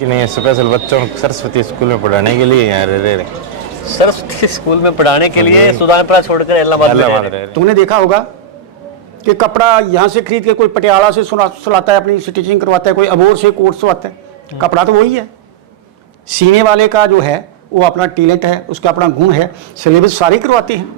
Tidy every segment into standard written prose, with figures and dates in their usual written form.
कि नहीं स्पेशल बच्चों को सरस्वती स्कूल में पढ़ाने के लिए यहाँ रह रहे। सरस्वती स्कूल में पढ़ाने के लिए सुल्तानपुरा छोड़कर इलाहाबाद में रह रहे। तुमने देखा होगा कि कपड़ा यहाँ से खरीद के कोई पटियाला से सुलाता है, अपनी स्टिचिंग करवाता है, कोई अबोर से कोट सुलाता है। कपड़ा तो वही है। सीने वाले का जो है वो अपना टैलेंट है, उसका अपना गुण है, सिलेबस सारे करवाते हैं।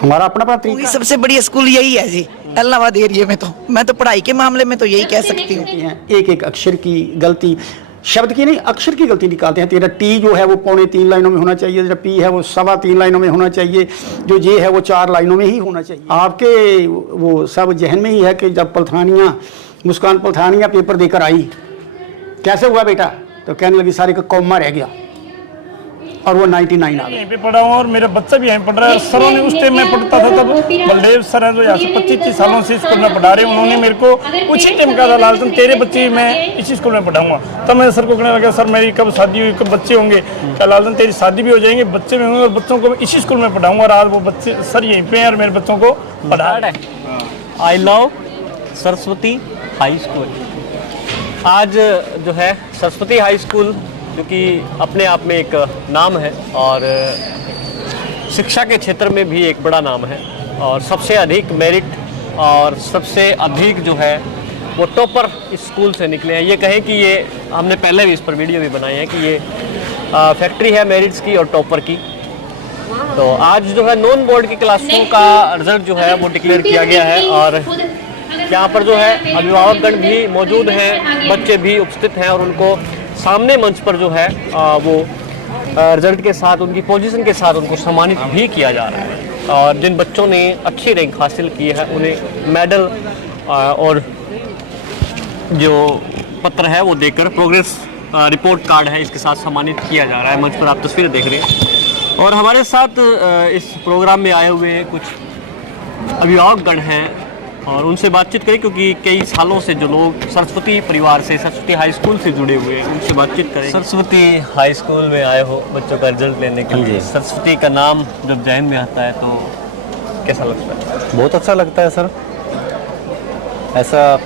हमारा अपना अपना तरीका। सबसे बड़ी स्कूल यही है जी इलाहाबाद एरिया में। तो मैं तो पढ़ाई के मामले में तो यही कह सकती हूँ। एक एक अक्षर की गलती, शब्द की नहीं, अक्षर की गलती निकालते हैं। तेरा टी जो है वो 3.25 लाइनों में होना चाहिए, तेरा पी है वो 3.25 लाइनों में होना चाहिए, जो जे है वो 4 लाइनों में ही होना चाहिए। आपके वो सब जहन में ही है कि जब पलथानियाँ, मुस्कान पलथानियाँ पेपर देकर आई, कैसे हुआ बेटा, तो कहने लगी सारे का कॉमा रह गया और वो 99 आ गया। यहीं पे पढ़ा हूँ और मेरा बच्चा भी यहीं पढ़ रहा है। सरों ने उस टाइम में पढ़ता था तब बलदेव सर हैं जो यहाँ से 25-30 सालों से स्कूल में पढ़ा रहे हैं। उन्होंने मेरे को कुछ ही टाइम कहा था, लालचन तेरे बच्चे मैं इसी स्कूल में पढ़ाऊंगा। तब मैं सर को कहने लगा, सर मेरी कब शादी हुई, कब बच्चे होंगे? क्या लालचन तेरी शादी भी हो जाएंगे, बच्चे भी होंगे और बच्चों को इसी स्कूल में पढ़ाऊंगा। और आज वो बच्चे सर यहीं पे हैं और मेरे बच्चों को पढ़ा रहे हैं। I love Saraswati high school. आज जो है सरस्वती हाई स्कूल जो कि अपने आप में एक नाम है और शिक्षा के क्षेत्र में भी एक बड़ा नाम है और सबसे अधिक मेरिट और सबसे अधिक जो है वो टॉपर इस स्कूल से निकले हैं। ये कहें कि ये हमने पहले भी इस पर वीडियो भी बनाई है कि ये फैक्ट्री है मेरिट्स की और टॉपर की। तो आज जो है नॉन बोर्ड की क्लासों का रिजल्ट जो है वो डिक्लेयर किया गया है और यहाँ पर जो है अभिभावकगण भी मौजूद हैं, बच्चे भी उपस्थित हैं और उनको सामने मंच पर जो है वो रिजल्ट के साथ उनकी पोजीशन के साथ उनको सम्मानित भी किया जा रहा है। और जिन बच्चों ने अच्छी रैंक हासिल की है उन्हें मेडल और जो पत्र है वो देकर प्रोग्रेस रिपोर्ट कार्ड है इसके साथ सम्मानित किया जा रहा है। मंच पर आप तस्वीरें देख रहे हैं और हमारे साथ इस प्रोग्राम में आए हुए कुछ अभिभावकगण हैं और उनसे बातचीत करें क्योंकि कई सालों से जो लोग सरस्वती परिवार से सरस्वती हाई स्कूल से जुड़े हुए हैं उनसे बातचीत करें। सरस्वती हाई स्कूल में आए हो बच्चों का रिजल्ट लेने के लिए, सरस्वती का नाम जब जहन में आता है तो कैसा लगता है? बहुत अच्छा लगता है सर। ऐसा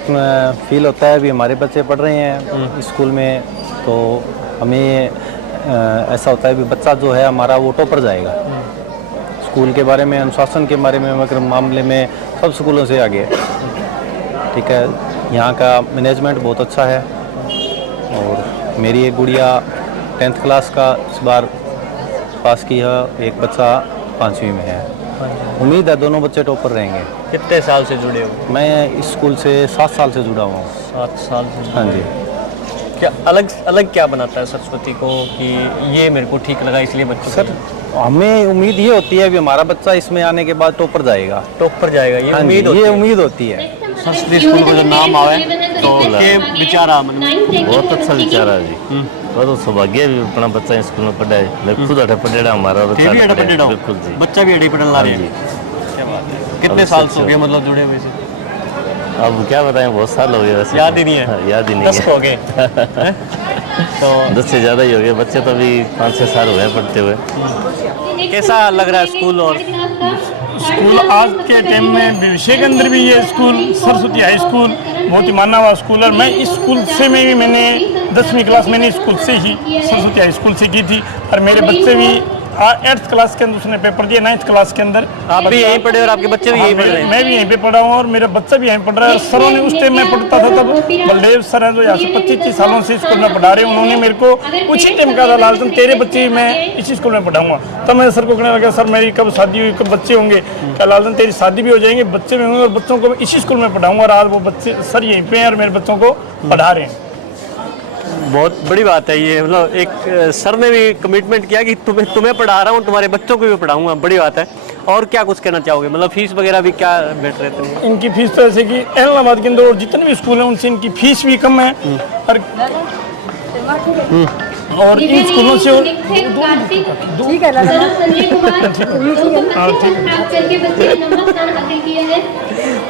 फील होता है भी हमारे बच्चे पढ़ रहे हैं स्कूल में तो हमें ऐसा होता है भी बच्चा जो है हमारा वो टॉपर जाएगा। स्कूल के बारे में, अनुशासन के बारे में, मगर मामले में सब स्कूलों से आगे है। ठीक है, यहाँ का मैनेजमेंट बहुत अच्छा है और मेरी एक गुड़िया 10th क्लास का इस बार पास की है, एक बच्चा 5वीं में है। उम्मीद है दोनों बच्चे टॉपर रहेंगे। कितने साल से जुड़े हो? मैं इस स्कूल से 7 साल से जुड़ा हुआ हूँ। 7 साल से? हाँ जी। क्या अलग क्या बनाता है सरस्वती को कि ये मेरे को ठीक लगा इसलिए बच्चों सर हमें उम्मीद ये होती है कि हमारा बच्चा इसमें आने के बाद टॉपर जाएगा। टॉपर जाएगा ये उम्मीद होती है। सरस्वती स्कूल को जो नाम आवे तो के विचारा मन में बहुत अच्छा विचार है जी। बहुत सौभाग्य भी अपना बच्चा स्कूल में पढ़ा है। मैं खुद अठे पढ़ेड़ा हमारा बिल्कुल जी। बच्चा भी अठे पढ़ने ला रहे हैं। क्या बात है। कितने साल से हो गए मतलब जुड़े हुए से? अब क्या बताएं, बहुत साल हो गए वैसे। याद ही नहीं है? हाँ, याद ही नहीं 10 है। हो गए तो 10 से ज़्यादा ही हो गए। बच्चे तो अभी 5-6 साल हुए हैं पढ़ते हुए। कैसा लग रहा है स्कूल? और स्कूल आज के टाइम में विषय के अंदर भी ये स्कूल सरस्वती हाई स्कूल बहुत ही माना हुआ स्कूल है। मैं इस स्कूल से में भी मैंने 10वीं क्लास मैंने स्कूल से ही सरस्वती हाई स्कूल से की थी और मेरे बच्चे भी 8th क्लास के अंदर उसने पेपर दिया। 9th क्लास के अंदर आप भी यहीं पढ़े और आपके बच्चे भी यहीं पढ़ रहे हैं? मैं भी यहीं पे पढ़ा हूँ और मेरा बच्चा भी यहीं पढ़ रहा है। सरों ने उस टाइम में पढ़ता था तब बलदेव सर हैं जो यहाँ से 25-30 सालों से स्कूल में पढ़ा रहे हैं। उन्होंने मेरे को कुछ ही टाइम कहा था, लालचन तेरे बच्चे मैं इसी स्कूल में पढ़ाऊंगा। तब मैं सर को कहने लगा, सर मेरी कब शादी हुई, कब बच्चे होंगे? क्या लालचन तेरी शादी भी हो जाएंगे, बच्चे भी होंगे और बच्चों को इसी स्कूल में पढ़ाऊंगा। और आज वो बच्चे सर यहीं पे हैं और मेरे बच्चों को पढ़ा रहे हैं। बहुत बड़ी बात है ये। मतलब एक सर ने भी कमिटमेंट किया कि तुम्हें पढ़ा रहा हूँ, तुम्हारे बच्चों को भी पढ़ाऊंगा। बड़ी बात है। और क्या कुछ कहना चाहोगे? मतलब फीस वगैरह भी क्या बैठ रहे थे? इनकी फीस तो ऐसे कि इलाहाबाद के अंदर और जितने भी स्कूल हैं उनसे इनकी फीस भी कम है और इन स्कूलों से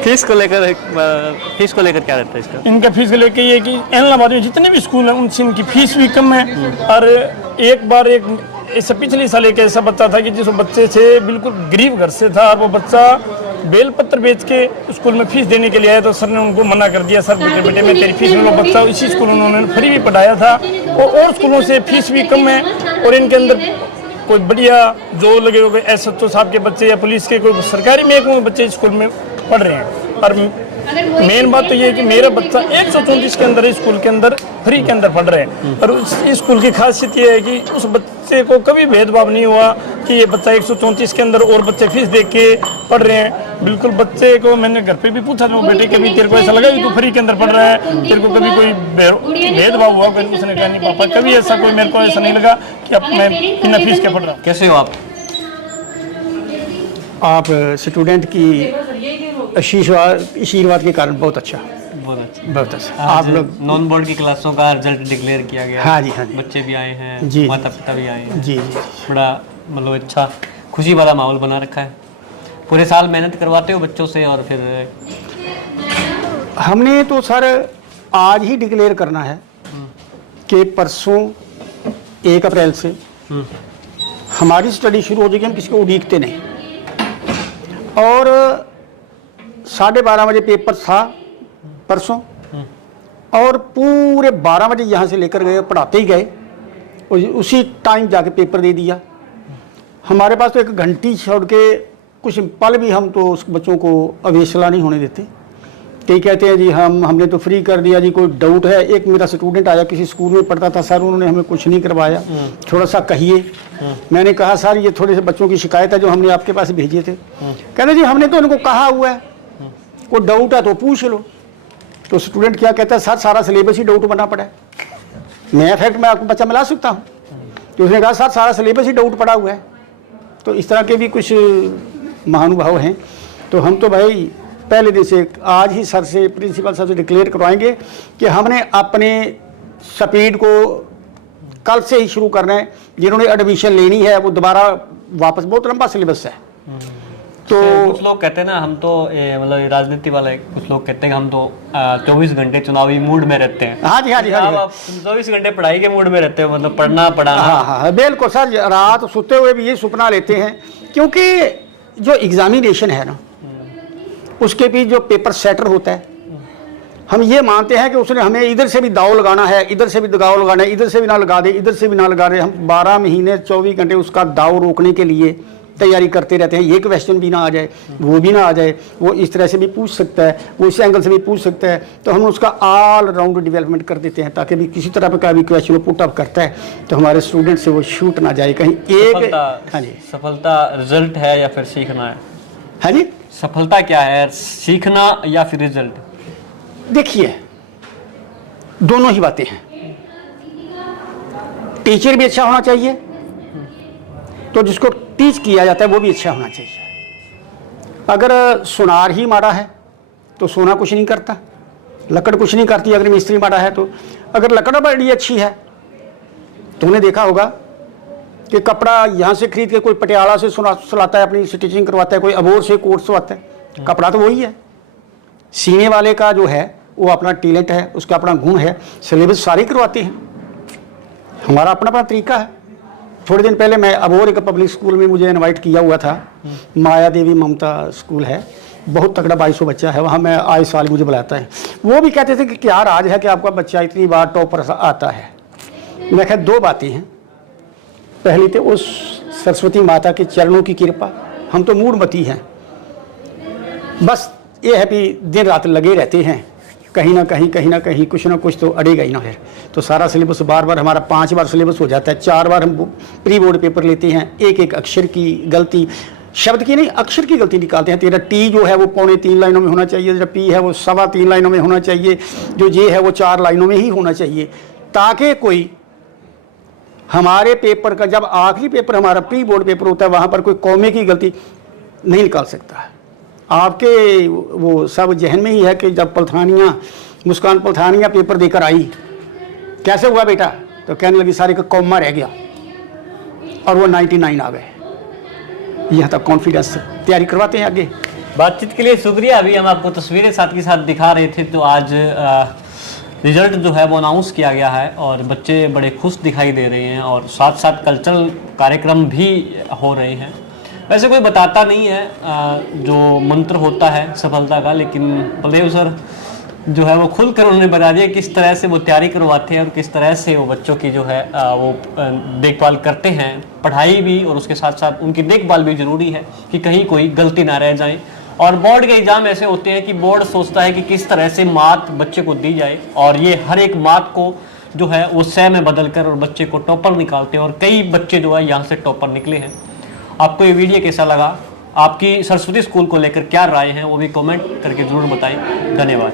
फीस को लेकर क्या रहता है इसका? इनका फीस को लेकर ये कि इलाहाबाद में जितने भी स्कूल हैं उनसे इनकी फीस भी कम है। और एक बार ऐसा पिछले साल एक ऐसा बच्चा था कि जिस बच्चे से बिल्कुल गरीब घर से था और वो बच्चा बेलपत्र बेच के स्कूल में फीस देने के लिए आए तो सर ने उनको मना कर दिया, सर बेटे बेटे मैं तेरी फीस में लो, बच्चा इसी स्कूल में उन्होंने फ्री भी पढ़ाया था और स्कूलों से फीस भी कम है और इनके अंदर कोई बढ़िया जो लगे हुए SHO साहब के बच्चे या पुलिस के कोई सरकारी महकमों के बच्चे स्कूल में पढ़ रहे हैं। और मेन बात तो ये है कि मेरा बच्चा 134 के अंदर स्कूल के अंदर फ्री के अंदर पढ़ रहे हैं और इस स्कूल की खासियत ये है कि उस बच्चे को कभी भेदभाव नहीं हुआ कि ये बच्चा 134 के अंदर और बच्चे फीस दे के पढ़ रहे हैं। बिल्कुल बच्चे को मैंने घर पे भी पूछा था, बेटे कभी तेरे को ऐसा लगा कि तू फ्री के अंदर पढ़ रहा है, तेरे को कभी कोई भेदभाव हुआ? उसने कहा नहीं पापा, कभी ऐसा कोई मेरे को ऐसा नहीं लगा कि अब मैं बिना फीस के पढ़ रहा हूँ। कैसे हो आप स्टूडेंट की आशीर्वाद के कारण बहुत अच्छा, बहुत अच्छा। आप लोग नॉन बोर्ड की क्लासों का रिजल्ट डिक्लेयर किया गया। हाँ जी, हाँ जी। बच्चे भी आए हैं, जी, माता पिता भी आए हैं। जी जी। बड़ा मतलब अच्छा खुशी वाला माहौल बना रखा है। पूरे साल मेहनत करवाते हो बच्चों से और फिर हमने तो सर आज ही डिक्लेयर करना है कि परसों 1 अप्रैल से हमारी स्टडी शुरू हो जाएगी। हम किसी को उड़ीकते नहीं और 12:30 बजे पेपर था परसों और पूरे 12 बजे यहाँ से लेकर गए, पढ़ाते ही गए और उसी टाइम जाके पेपर दे दिया। हमारे पास तो एक घंटी छोड़ के कुछ पल भी हम तो उस बच्चों को अवेसला नहीं होने देते। कई कहते हैं जी हमने तो फ्री कर दिया जी, कोई डाउट है? एक मेरा स्टूडेंट आया, किसी स्कूल में पढ़ता था, सर उन्होंने हमें कुछ नहीं करवाया, थोड़ा सा कहिए। मैंने कहा सर ये थोड़े से बच्चों की शिकायत है जो हमने आपके पास भेजे थे। कहते जी हमने तो उनको कहा हुआ है, कोई डाउट है तो पूछ लो। तो स्टूडेंट क्या कहता है, सर सारा सिलेबस ही डाउट बना पड़ा है, मैं फैक्ट मैं आपको बच्चा मिला सकता हूँ। तो उसने कहा सर सारा सिलेबस ही डाउट पड़ा हुआ है। तो इस तरह के भी कुछ महानुभाव हैं। तो हम तो भाई पहले दिन से आज ही सर से, प्रिंसिपल सर से डिक्लेयर करवाएंगे कि हमने अपने स्पीड को कल से ही शुरू करना है। जिन्होंने एडमिशन लेनी है वो दोबारा वापस, बहुत लंबा सिलेबस है। तो कुछ लोग कहते हैं ना हम तो मतलब राजनीति वाले, कुछ लोग कहते हैं कि हम तो 24 घंटे चुनावी मूड में रहते हैं। हाँ जी, हाँ जी, हाँ जी। आप 24 घंटे पढ़ाई के मूड में रहते हो, मतलब पढ़ना पढ़ाना। हाँ बिल्कुल सर, रात सोते हुए भी ये सपना लेते हैं क्योंकि जो एग्जामिनेशन है ना उसके भी जो पेपर सेटर होता है, हम ये मानते हैं कि उसने हमें इधर से भी दाव लगाना है, इधर से भी दाव लगाना है, इधर से भी ना लगा दे, इधर से भी ना लगा दे। हम 12 महीने 24 घंटे उसका दाव रोकने के लिए तैयारी करते रहते हैं। ये क्वेश्चन भी ना आ जाए, वो भी ना आ जाए, वो इस तरह से भी पूछ सकता है, वो इस एंगल से भी पूछ सकता है। तो हम उसका ऑल राउंड डेवलपमेंट कर देते हैं ताकि भी किसी तरह का भी क्वेश्चन पुट अप करता है तो हमारे स्टूडेंट से वो छूट ना जाए कहीं एक। हाँ जी, सफलता रिजल्ट है या फिर सीखना है? हाँ जी, सफलता क्या है, सीखना या फिर रिजल्ट? देखिए दोनों ही बातें हैं। टीचर भी अच्छा होना चाहिए तो जिसको टीच किया जाता है वो भी अच्छा होना चाहिए। अगर सुनार ही माड़ा है तो सोना कुछ नहीं करता, लकड़ कुछ नहीं करती। अगर मिस्त्री माड़ा है तो, अगर लकड़ बड़ी अच्छी है तो उन्हें देखा होगा कि कपड़ा यहाँ से खरीद के कोई पटियाला से सुलाता है, अपनी स्टिचिंग करवाता है, कोई अबोर से कोट सिलवाता है, कपड़ा तो वही है। सीने वाले का जो है वो अपना टैलेंट है, उसका अपना गुण है, सिलेबस सारे करवाते हैं। हमारा अपना अपना तरीका है। थोड़े दिन पहले मैं अबोर एक पब्लिक स्कूल में मुझे इनवाइट किया हुआ था, माया देवी ममता स्कूल है, बहुत तगड़ा 2200 बच्चा है वहाँ। मैं आए साल मुझे बुलाता है। वो भी कहते थे कि क्या राज है कि आपका बच्चा इतनी बार टॉप पर आता है। मैं कहा 2 बातें हैं। पहली तो उस सरस्वती माता के चरणों की कृपा, हम तो मूढ़मती हैं, बस ये है कि दिन रात लगे रहते हैं, कहीं ना कहीं कुछ ना कुछ तो अड़ेगा ही ना। फिर तो सारा सिलेबस बार हमारा 5 बार सिलेबस हो जाता है। 4 बार हम प्री बोर्ड पेपर लेते हैं। एक अक्षर की गलती, शब्द की नहीं अक्षर की गलती निकालते हैं। तेरा टी जो है वो 3.25 लाइनों में होना चाहिए, जो पी है वो 3.25 लाइनों में होना चाहिए, जो जे है वो 4 लाइनों में ही होना चाहिए, ताकि कोई हमारे पेपर का, जब आखिरी पेपर हमारा प्री बोर्ड पेपर होता है, वहाँ पर कोई कौमे की गलती नहीं निकाल सकता है। आपके वो सब जहन में ही है कि जब पलथानियाँ, मुस्कान पलथानियाँ पेपर देकर आई, कैसे हुआ बेटा, तो कहने लगी सारे का कौमा रह गया और वो 99 आ गए। यहाँ तक कॉन्फिडेंस, तैयारी करवाते हैं आगे। बातचीत के लिए शुक्रिया। अभी हम आपको तस्वीरें साथ के साथ दिखा रहे थे। तो आज रिजल्ट जो है वो अनाउंस किया गया है और बच्चे बड़े खुश दिखाई दे रहे हैं और साथ साथ कल्चरल कार्यक्रम भी हो रहे हैं। वैसे कोई बताता नहीं है जो मंत्र होता है सफलता का, लेकिन बलदेव सर जो है वो खुल कर उन्होंने बता दिया किस तरह से वो तैयारी करवाते हैं और किस तरह से वो बच्चों की जो है वो देखभाल करते हैं। पढ़ाई भी और उसके साथ साथ उनकी देखभाल भी ज़रूरी है कि कहीं कोई गलती ना रह जाए। और बोर्ड के एग्ज़ाम ऐसे होते हैं कि बोर्ड सोचता है कि किस तरह से मात बच्चे को दी जाए, और ये हर एक मात को जो है वो सह में बदल कर और बच्चे को टॉपर निकालते हैं, और कई बच्चे जो है यहाँ से टॉपर निकले हैं। आपको ये वीडियो कैसा लगा, आपकी सरस्वती स्कूल को लेकर क्या राय है, वो भी कमेंट करके ज़रूर बताएं। धन्यवाद।